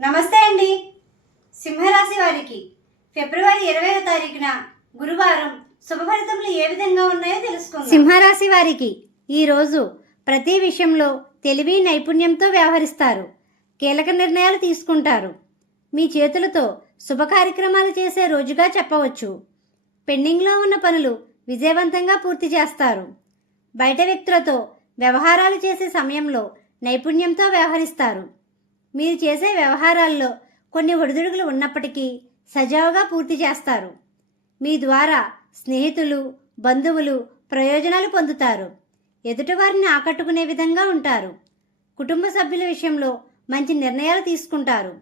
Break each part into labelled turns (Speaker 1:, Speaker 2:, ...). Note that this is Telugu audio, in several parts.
Speaker 1: నమస్తే అండి. సింహరాశి వారికి ఫిబ్రవరి ఇరవైవ తారీఖున గురువారం శుభ ఫలితములు ఏ విధంగా ఉన్నాయో తెలుసుకుందాం. సింహరాశి వారికి ఈరోజు ప్రతి విషయంలో తెలివి నైపుణ్యంతో వ్యవహరిస్తారు. కీలక నిర్ణయాలు తీసుకుంటారు. మీ చేతులతో శుభ కార్యక్రమాలు చేసే రోజుగా చెప్పవచ్చు. పెండింగ్లో ఉన్న పనులు విజయవంతంగా పూర్తి చేస్తారు. బయట వ్యక్తులతో వ్యవహారాలు చేసే సమయంలో నైపుణ్యంతో వ్యవహరిస్తారు. మీరు చేసే వ్యవహారాల్లో కొన్ని ఒడిదుడుకులు ఉన్నప్పటికీ సజావుగా పూర్తి చేస్తారు. మీ ద్వారా స్నేహితులు బంధువులు ప్రయోజనాలు పొందుతారు. ఎదుటివారిని ఆకట్టుకునే విధంగా ఉంటారు. కుటుంబ సభ్యుల విషయంలో మంచి నిర్ణయాలు తీసుకుంటారు.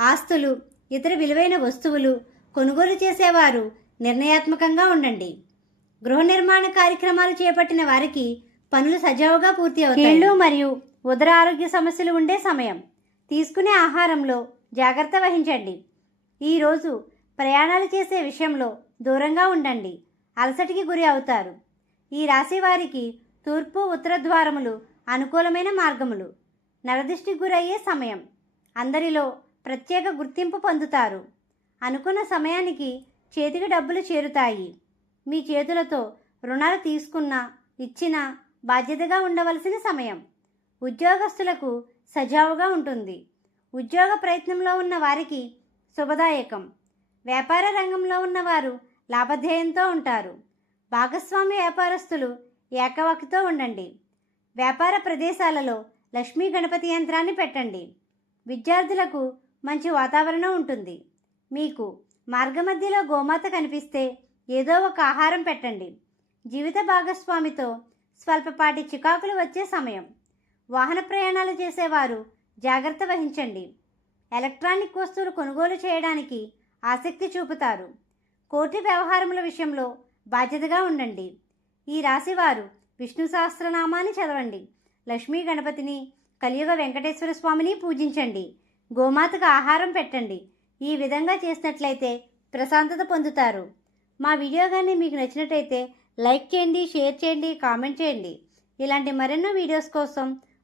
Speaker 1: ఆస్తులు ఇతర విలువైన వస్తువులు కొనుగోలు చేసేవారు నిర్ణయాత్మకంగా ఉండండి. గృహ నిర్మాణ కార్యక్రమాలు చేపట్టిన వారికి పనులు సజావుగా పూర్తి అవుతాయి. మరియు ఉదర ఆరోగ్య సమస్యలు ఉండే సమయం. తీసుకునే ఆహారంలో జాగ్రత్త వహించండి. ఈరోజు ప్రయాణాలు చేసే విషయంలో దూరంగా ఉండండి. అలసటికి గురి అవుతారు. ఈ రాశి వారికి తూర్పు ఉత్తర ద్వారములు అనుకూలమైన మార్గములు. నరదృష్టికి గురయ్యే సమయం. అందరిలో ప్రత్యేక గుర్తింపు పొందుతారు. అనుకున్న సమయానికి చేతికి డబ్బులు చేరుతాయి. మీ చేతులతో రుణాలు తీసుకున్న ఇచ్చిన బాధ్యతగా ఉండవలసిన సమయం. ఉద్యోగస్తులకు సజావుగా ఉంటుంది. ఉద్యోగ ప్రయత్నంలో ఉన్న వారికి శుభదాయకం. వ్యాపార రంగంలో ఉన్నవారు లాభధేయంతో ఉంటారు. భాగస్వామి వ్యాపారస్తులు ఏకవాకితో ఉండండి. వ్యాపార ప్రదేశాలలో లక్ష్మీ గణపతి యంత్రాన్ని పెట్టండి. విద్యార్థులకు మంచి వాతావరణం ఉంటుంది. మీకు మార్గమధ్యలో గోమాత కనిపిస్తే ఏదో ఒక ఆహారం పెట్టండి. జీవిత భాగస్వామితో స్వల్పపాటి చికాకులు వచ్చే సమయం. వాహన ప్రయాణాలు చేసేవారు. జాగ్రత్త వహించండి. ఎలక్ట్రానిక్ వస్తువులు కొనుగోలు చేయడానికి ఆసక్తి చూపుతారు. కోర్టు వ్యవహారముల విషయంలో బాధ్యతగా ఉండండి. ఈ రాశివారు విష్ణు సహస్రనామాన్ని చదవండి. లక్ష్మీ గణపతిని కలియుగ వెంకటేశ్వర స్వామిని పూజించండి. గోమాతకు ఆహారం పెట్టండి. ఈ విధంగా చేసినట్లయితే ప్రశాంతత పొందుతారు. మా వీడియో కానీ మీకు నచ్చినట్టయితే లైక్ చేయండి షేర్ చేయండి కామెంట్ చేయండి. ఇలాంటి మరెన్నో వీడియోస్ కోసం